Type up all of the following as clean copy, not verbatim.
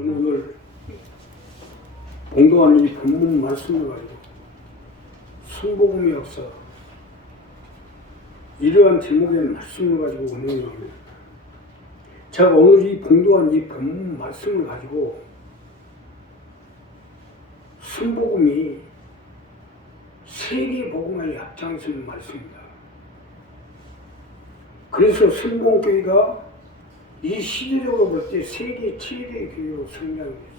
저는 오늘 공도한 이 본문 말씀을 가지고 순복음의 역사 이러한 제목의 말씀을 가지고 운영을 합니다. 제가 오늘 이 공도한 이 본문 말씀을 가지고 순복음이 세계 복음의 앞장서는 말씀입니다. 그래서 순복음교회가 이 시대적으로 볼 때 세계 최대 교회로 성장했어요.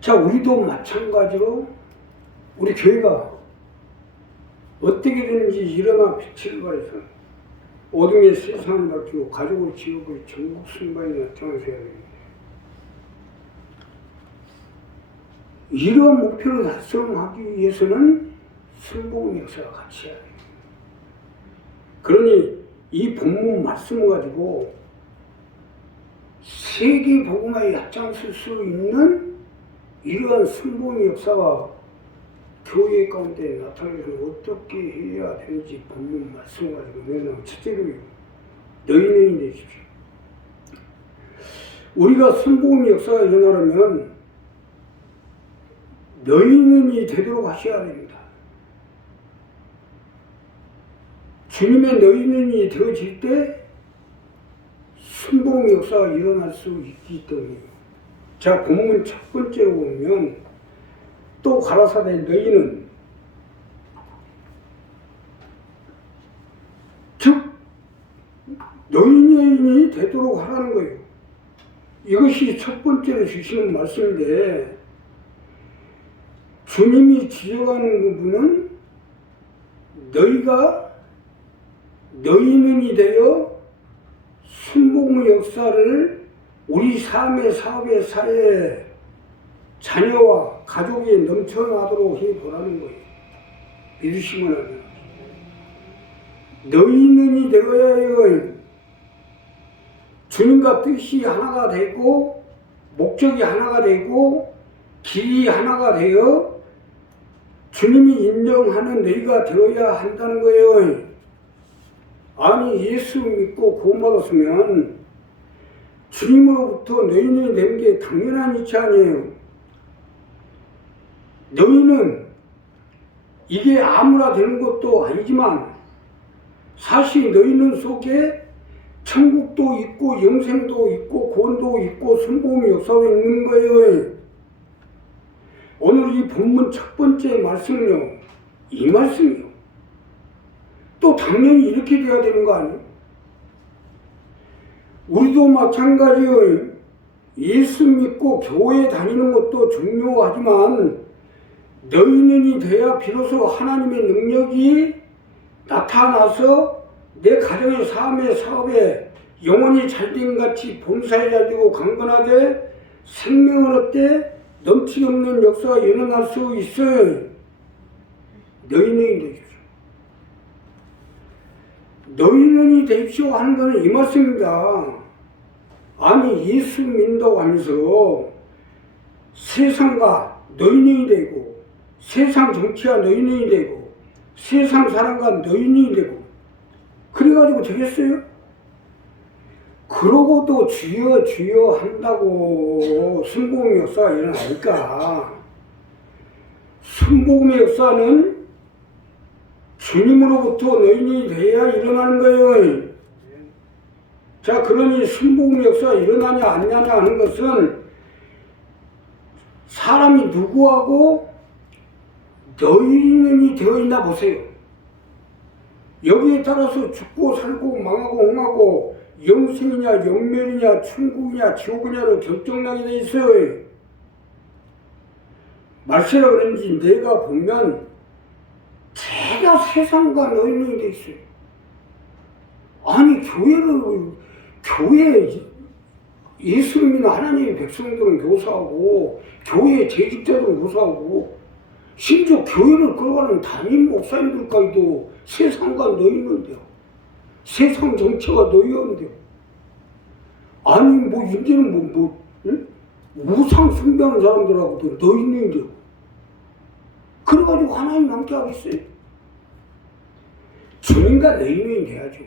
자, 우리도 마찬가지로 우리 교회가 어떻게든지 일어나 빛을 발해서 어둠의 세상을 바뀌고 가족을 지우고 전국 순간에 나타나셔야 됩니다. 이러한 목표를 달성하기 위해서는 순복음 역사가 같이 해야 됩니다. 그러니 이 본문 말씀을 가지고 세계 복음화에 앞장설 수 있는 이러한 순복음 역사가 교회 가운데 나타나서 어떻게 해야 되는지 본문 말씀을 가지고 내는 첫째로 너희는 되십시오. 우리가 순복음 역사가 일어나려면 너희는이 되도록 하셔야 됩니다. 주님의 너희는이 되어질 때 순복음 역사가 일어날 수 있기 때문이에요. 자, 본문 첫 번째로 보면 또 가라사대 너희는 즉 너희는 되도록 하라는 거예요. 이것이 첫 번째로 주시는 말씀인데 주님이 지어가는 부분은 너희는이 되어 순복음의 역사를 우리 삶의 사업의 사회에 자녀와 가족이 넘쳐나도록 해보라는 거예요. 믿으시면 하면 너희는이 되어야 해요. 주님과 뜻이 하나가 되고 목적이 하나가 되고 길이 하나가 되어 주님이 인정하는 너희가 되어야 한다는 거예요. 아니, 예수 믿고 구원받았으면 주님으로부터 너희는 되는 게 당연한 이치 아니에요. 너희는 이게 아무나 되는 것도 아니지만 사실 너희는 속에 천국도 있고 영생도 있고 구원도 있고 순복음의 역사도 있는 거예요. 오늘 이 본문 첫 번째 말씀은요, 이 말씀이요. 또 당연히 이렇게 돼야 되는 거 아니에요? 우리도 마찬가지예요. 예수 믿고 교회 다니는 것도 중요하지만 너희는이 돼야 비로소 하나님의 능력이 나타나서 내 가정의 삶의 사업에 영혼이 잘된 같이 봉사에 잘되고 강건하게 생명을 얻되 넘치기 없는 역사가 일어날 수 있어요. 너희는이 되십시오. 너희는이 되십시오 하는 것은 이 말씀입니다. 아니, 예수 믿는다고 하면서 세상과 너희는이 되고 세상 정치가 너희는이 되고 세상 사람과 너희는이 되고 그래가지고 되겠어요? 그러고도 주여 주여 한다고 순복음의 역사가 일어나니까 순복음의 역사는 주님으로부터 너희는 돼야 일어나는 거예요. 자, 그러니 순복음의 역사가 일어나냐 안 나냐 하는 것은 사람이 누구하고 너희는이 되어 있나 보세요. 여기에 따라서 죽고 살고 망하고 흥하고 영생이냐 영멸이냐 천국이냐 지옥이냐로 결정나게 돼 있어요. 말세라 그런지 내가 보면 제가 세상과 너희는 돼 있어요. 아니, 교회 예수 믿는 하나님의 백성들은 교사하고 교회 재직자들은 교사하고 심지어 교회를 끌어가는 담임 목사님들까지도 세상과 너희는데요. 세상 정체가 너희인데요. 아니, 뭐 이제는 응? 무상 숭배하는 사람들하고도 너희는데요. 그래가지고 하나님 함께 하겠어요. 주님과 너희는 돼야죠.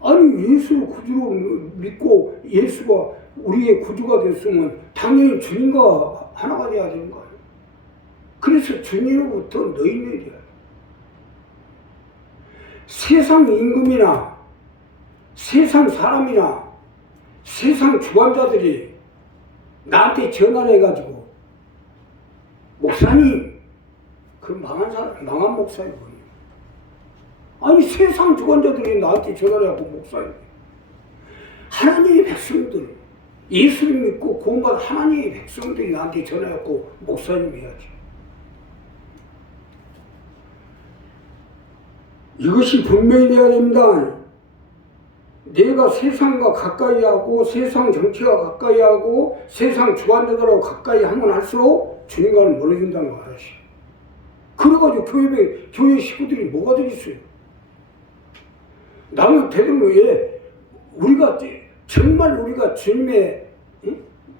아니 예수를 구주로 믿고 예수가 우리의 구주가 됐으면 당연히 주님과 하나가 돼야 되는 거예요. 그래서 주님으로부터 너희들이야. 세상 임금이나 세상 사람이나 세상 주관자들이 나한테 전화를 해가지고 목사님 그 망한 사람, 망한 목사이거든요. 아니 세상 주관자들이 나한테 전화를 하고 목사님 하나님의 백성들 예수를 믿고 구원받은 하나님의 백성들이 나한테 전화해갖고 목사님 해야지. 이것이 분명히 되어야 됩니다. 내가 세상과 가까이 하고 세상 정치와 가까이 하고 세상 주관자들하고 가까이 하면 할수록 주님과는 멀어진다는 거 알았어요. 그래가지고 교회 식구들이 뭐가 되겠어요? 나는 되도록 왜 우리가 정말 우리가 주님의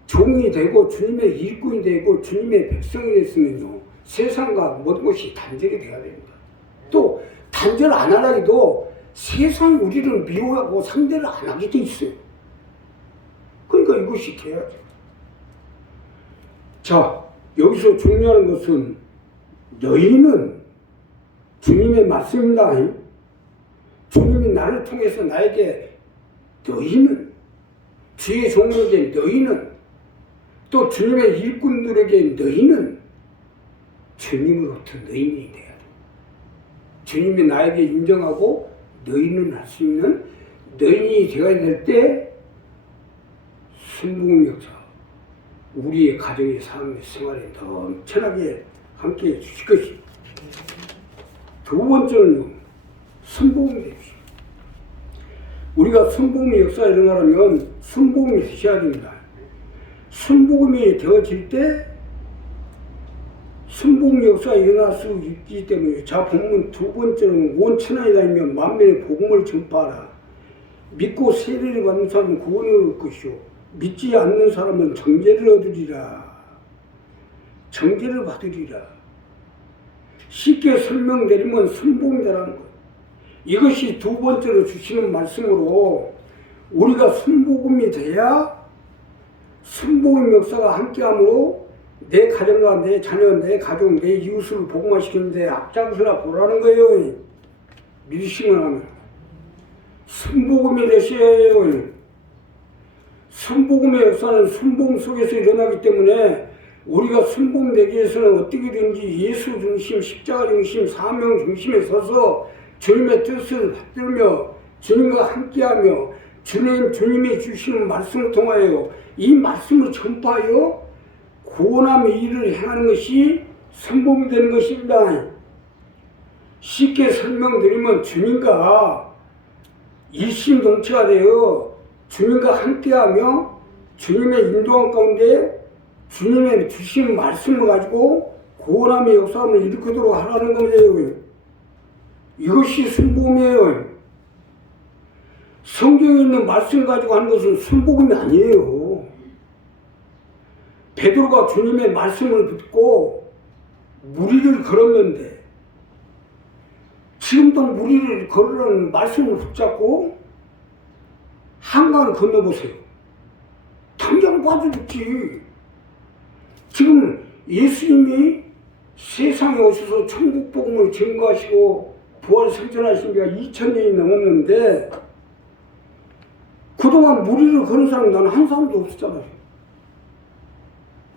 종이 되고 주님의 일꾼이 되고 주님의 백성이 됐으면요 세상과 모든 것이 단절이 돼야 됩니다. 또 단절 안 하라기도 세상이 우리를 미워하고 상대를 안 하게 돼 있어요. 그러니까 이것이 돼야죠. 자, 여기서 중요한 것은 너희는 주님의 말씀입니다. 주님이 나를 통해서 나에게 너희는 주의 종에게 너희는 또 주님의 일꾼들에게 너희는 주님으로부터 너희는 돼야 돼. 주님이 나에게 인정하고 너희는 할 수 있는 너희이 되어야 될 때 순복음 역사 우리의 가정의 삶의 생활에 넘쳐나게 함께 해주실 것입니다. 두 번째는요 순복음이 됩시다. 우리가 순복음의 역사가 일어나려면 순복음이 되셔야 됩니다. 순복음이 되어질 때 순복음 역사가 일어날 수 있기 때문에 자 본문 두 번째는 온 천하에 다니며 만민의 복음을 전파하라. 믿고 세례를 받는 사람은 구원을 얻을 것이요 믿지 않는 사람은 정죄를 얻으리라. 정죄를 받으리라. 쉽게 설명드리면 순복음이라는 것. 이것이 두 번째로 주시는 말씀으로 우리가 순복음이 돼야 순복음 역사가 함께함으로 내 가정과 내 자녀, 내 가족, 내 이웃을 복음화시키는데 앞장서라 보라는 거예요. 믿으시면 하면. 순복음이 되셔야 해요. 순복음의 역사는 순복음 속에서 일어나기 때문에 우리가 순복음 되기 위해서는 어떻게든지 예수 중심, 십자가 중심, 사명 중심에 서서 주님의 뜻을 받들며 주님과 함께하며 주님이 주시는 말씀을 통하여 이 말씀을 전파하여 구원함의 일을 행하는 것이 순복음이 되는 것입니다. 쉽게 설명드리면 주님과 일심동체가 되어 주님과 함께하며 주님의 인도함 가운데 주님의 주신 말씀을 가지고 구원함의 역사를 일으키도록 하라는 거예요. 이것이 순복음이에요. 성경에 있는 말씀 가지고 하는 것은 순복음이 아니에요. 베드로가 주님의 말씀을 듣고 무리를 걸었는데 지금도 무리를 걸으라는 말씀을 붙잡고 한강을 건너보세요. 당장 빠져 죽지. 지금 예수님이 세상에 오셔서 천국 복음을 증거하시고 부활 생존하신 지가 2000년이 넘었는데 그동안 무리를 걸은 사람 나는 한 사람도 없었잖아요.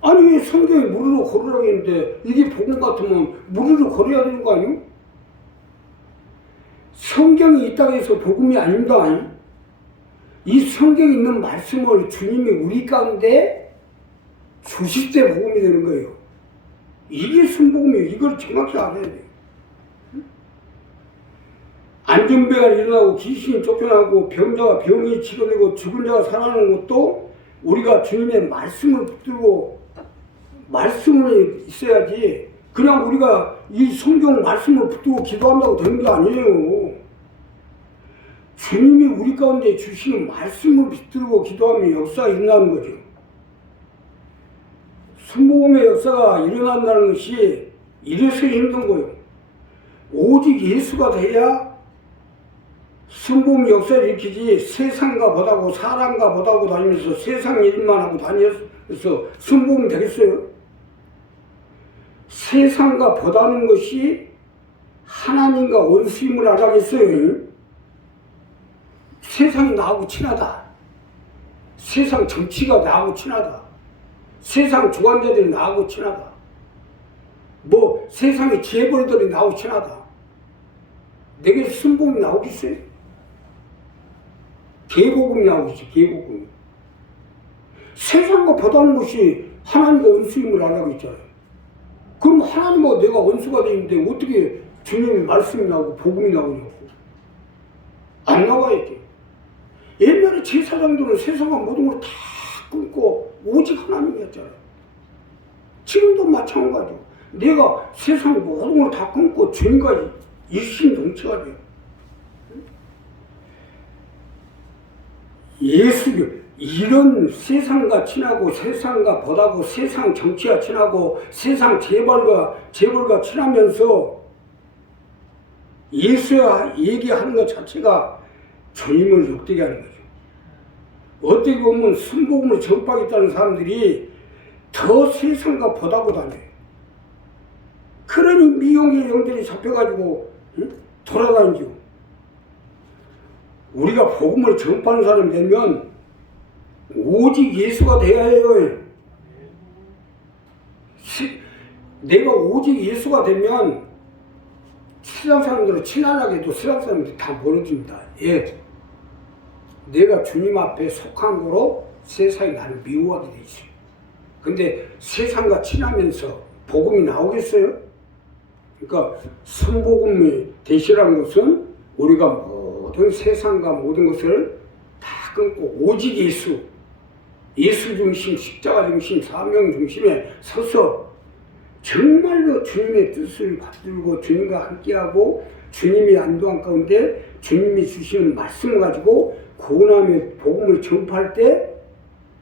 아니 성경에 무리로 걸으라고 했는데 이게 복음 같으면 무리로 걸어야 되는 거 아니에요? 성경이 있다고 해서 복음이 아닙니다. 이 성경에 있는 말씀을 주님이 우리 가운데 주실 때 복음이 되는 거예요. 이게 순복음이에요. 이걸 정확히 알아야 돼요. 안전병가 일어나고 귀신이 쫓겨나고 병자가 병이 치료되고 죽은 자가 살아나는 것도 우리가 주님의 말씀을 붙들고 말씀을 있어야지 그냥 우리가 이 성경 말씀을 붙들고 기도한다고 되는 게 아니에요. 주님이 우리 가운데 주시는 말씀을 붙들고 기도하면 역사가 일어나는 거죠. 순복음의 역사가 일어난다는 것이 이래서 힘든 거예요. 오직 예수가 돼야 순복 역사를 일으키지 세상과 보다고 사람과 보다고 다니면서 세상 일만 하고 다녀서 순복은 되겠어요? 세상과 보다는 것이 하나님과 원수임을 알아야겠어요. 세상이 나하고 친하다. 세상 정치가 나하고 친하다. 세상 주관자들이 나하고 친하다. 뭐 세상의 재벌들이 나하고 친하다. 내게 순복이 나오겠어요? 계복음이 나오겠지, 계복음이. 세상과 보다는 것이 하나님과 원수임을 알아야겠잖아요. 그럼 하나님과 내가 원수가 되는데 어떻게 주님의 말씀이 나오고 복음이 나오냐고. 안 나와야지. 옛날에 제사장들은 세상과 모든 걸 다 끊고 오직 하나님이었잖아요. 지금도 마찬가지고 내가 세상 모든 걸 다 끊고 주님까지 일심동체가 돼요. 예수교 이런 세상과 친하고 세상과 보다고 세상 정치와 친하고 세상 재벌과 친하면서 예수와 얘기하는 것 자체가 주님을 욕되게 하는 거죠. 어떻게 보면 순복음을 전파하겠다는 사람들이 더 세상과 보다고 다녀요. 그러니 미용의 영들이 잡혀가지고 돌아다니죠. 우리가 복음을 전파하는 사람이 되면 오직 예수가 돼야 해요. 내가 오직 예수가 되면 세상 사람들은 친하게 해도 세상 사람들이 다 멀어집니다. 예. 내가 주님 앞에 속한 거로 세상이 나를 미워하게 돼 있어요. 근데 세상과 친하면서 복음이 나오겠어요? 그러니까 선복음이 되시라는 것은 우리가 모든 세상과 모든 것을 다 끊고 오직 예수 중심, 십자가 중심, 사명 중심에 서서 정말로 주님의 뜻을 받들고 주님과 함께하고 주님이 안도한 가운데 주님이 주시는 말씀을 가지고 구원하며 복음을 전파할 때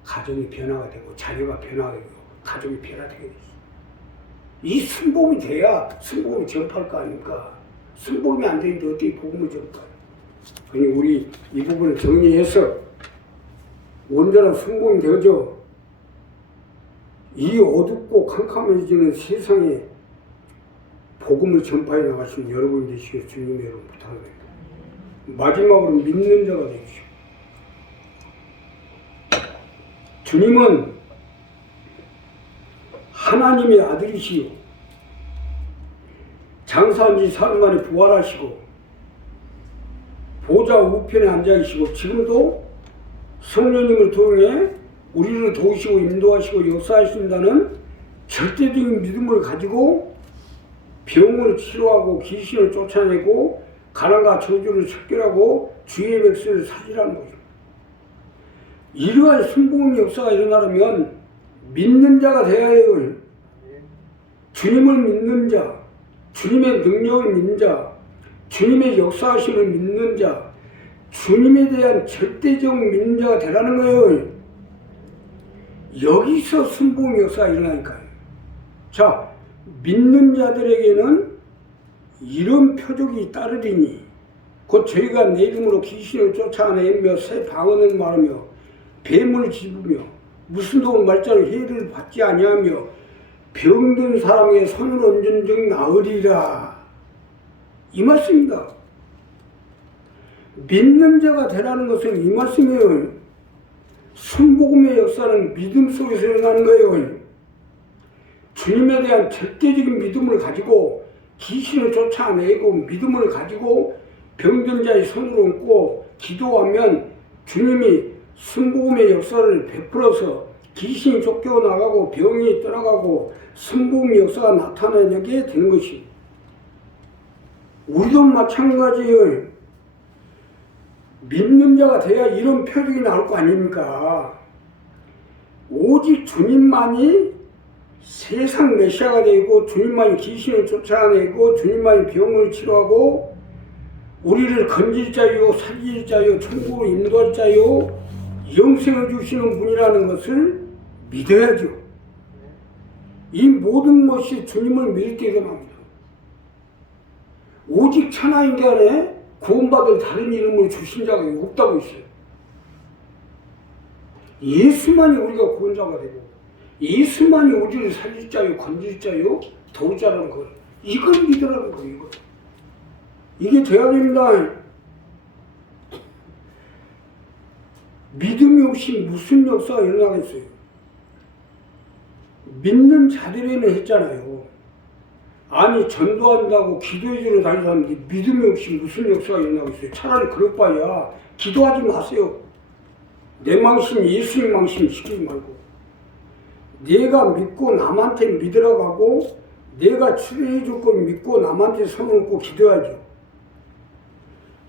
가정이 변화가 되고 자녀가 변화가 되고 가족이 변화되게 되죠. 이 순복음이 돼야 순복음이 전파할 거 아닙니까? 순복음이 안 되는데 어떻게 복음을 전파해요? 그러니 우리 이 부분을 정리해서 온전한 순복음이 되어져 이 어둡고 캄캄해지는 세상에 복음을 전파해 나가시는 여러분이 되시길 주님의 이름으로 부탁합니다. 마지막으로 믿는 자가 되십시오. 주님은 하나님의 아들이시요 장사한 지 사흘 만에 부활하시고 보좌 우편에 앉아계시고 지금도 성령님을 통해 우리를 도우시고 인도하시고 역사하신다는 절대적인 믿음을 가지고 병을 치료하고 귀신을 쫓아내고 가난과 저주를 척결하고 주의 백성을 살리라는 거죠. 이러한 순복음 역사가 일어나려면 믿는 자가 되어야 해요. 주님을 믿는 자, 주님의 능력을 믿는 자, 주님의 역사하심을 믿는 자, 주님에 대한 절대적 믿는 자가 되라는 거예요. 여기서 순복음 역사가 일어나니까요. 자, 믿는 자들에게는 이런 표적이 따르리니 곧 저희가 내 이름으로 귀신을 쫓아내며 새 방언을 말하며 뱀을 집으며 무슨 도움 말자로 해를 받지 아니하며 병든 사람에게 손을 얹은 적 나으리라. 이 말씀입니다. 믿는 자가 되라는 것은 이 말씀이에요. 순복음의 역사는 믿음 속에서 일어나는 거예요. 주님에 대한 절대적인 믿음을 가지고 귀신을 쫓아내고 믿음을 가지고 병든 자의 손을 얹고 기도하면 주님이 순복음의 역사를 베풀어서 귀신이 쫓겨나가고 병이 떠나가고 순복음의 역사가 나타나게 되는 것이 우리도 마찬가지예요. 믿는 자가 돼야 이런 표적이 나올 거 아닙니까? 오직 주님만이 세상 메시아가 되고 주님만이 귀신을 쫓아내고 주님만이 병을 치료하고 우리를 건질 자요 살릴 자요 천국으로 인도할 자요 영생을 주시는 분이라는 것을 믿어야죠. 이 모든 것이 주님을 믿을 때 일어납니다. 오직 천하인간에 구원받을 다른 이름을 주신 자가 없다고 했어요. 예수만이 우리가 구원자가 되고 예수만이 우리를 살릴 자요 건질 자요 도울 자라는 거, 이걸 믿으라는 거예요. 이거. 이게 돼야 됩니다. 믿음이 없이 무슨 역사가 일어나겠어요? 믿는 자들에는 했잖아요. 아니 전도한다고 기도해주러 다니는 사람들이 믿음이 없이 무슨 역사가 일어나겠어요? 차라리 그럴 바에야 기도하지 마세요. 내 망신 예수님 망신 시키지 말고 내가 믿고 남한테 믿으라고 하고 내가 치료해 줄 걸 믿고 남한테 손 얹고 기도해야죠.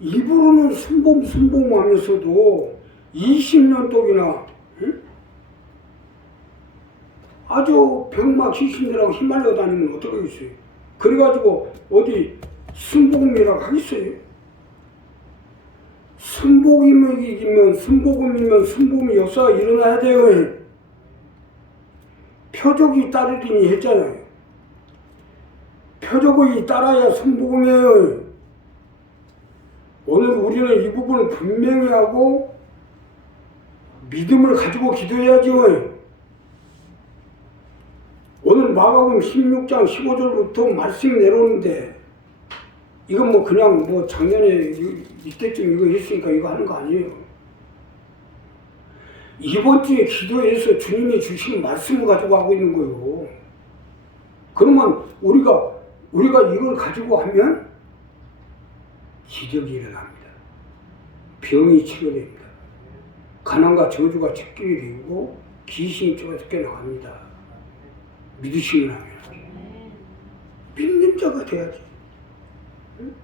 입으로는 순봉하면서도 20년 동이나 응? 아주 병막 귀신들하고 휘말려 다니면 어떡하겠어요? 그래가지고 어디 순복음이라고 하겠어요? 순복음이면 순복음이 역사가 일어나야 돼요. 표적이 따르리니 했잖아요. 표적이 따라야 순복음이에요. 오늘 우리는 이 부분을 분명히 하고 믿음을 가지고 기도해야죠. 오늘 마가복음 16장 15절부터 말씀이 내려오는데 이건 뭐 그냥 뭐 작년에 이때쯤 이거 했으니까 이거 하는 거 아니에요. 이번 주에 기도해서 주님이 주신 말씀을 가지고 하고 있는 거예요. 그러면 우리가 이걸 가지고 하면 기적이 일어납니다. 병이 치료됩니다. 가난과 저주가 찢기게 되고 귀신이 쫓겨나갑니다. 믿으시면 하면. 믿는 자가 돼야지. 응?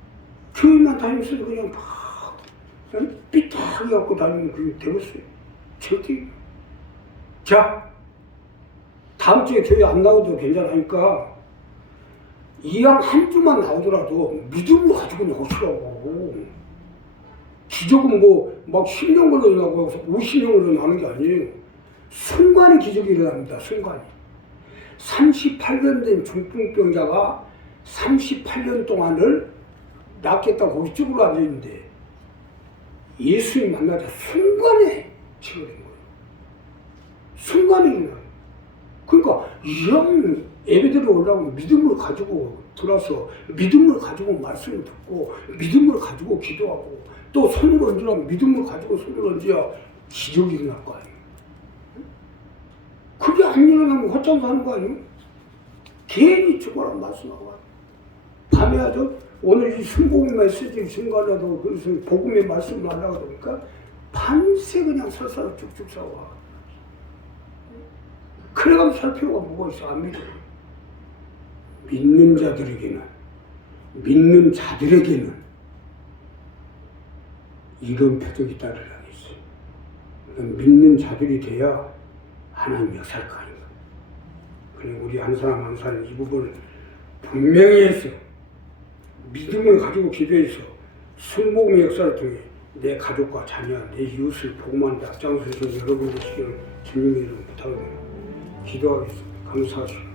교회만 다니면서도 그냥 막 삐딱하게 갖고 다니면 그게 되겠어요. 절대. 자, 다음 주에 교회 안 나오도 괜찮으니까 이왕 한 주만 나오더라도 믿음을 가지고 나오시라고. 기적은 뭐 막 10년 걸려 나고 50년 걸려 나는 게 아니에요. 순간에 기적이 일어납니다. 순간에. 38년 된 중풍병자가 38년 동안을 낫겠다고 거기 쭈그러 앉아있는데 예수님 만나자 순간에 치료된 거예요. 순간에 일어나요. 그러니까 이왕 예배드리러 올라오면 믿음을 가지고 들어서 믿음을 가지고 말씀을 듣고 믿음을 가지고 기도하고 또 손을 얹으라면 믿음을 가지고 손을 얹어야 기적이 일어날 거 아니에요. 그게 안 일어나면 헛장 사는 거 아니에요? 괜히 죽어라고 말씀하고 와요. 밤에 아주 오늘 이 순복음 메시지를 증거하려고 그래서 복음의 말씀을 하려고 그러니까 밤새 그냥 설사를 쭉쭉 싸워. 그래가면 살 필요가 뭐가 있어? 안 믿어. 믿는 자들에게는 이런 표적이 따르라겠어요. 믿는 자들이 돼야 하나님 역사를 가는 거예요. 그래 우리 한 사람 한 사람 이 부분을 분명히 해서 믿음을 가지고 기도해서 순복음의 역사를 통해 내 가족과 자녀, 내 이웃을 복음하는 데 앞장서서 여러분 되시기를 주님의 이름으로 부탁합니다. 기도하겠습니다. 감사하십시오.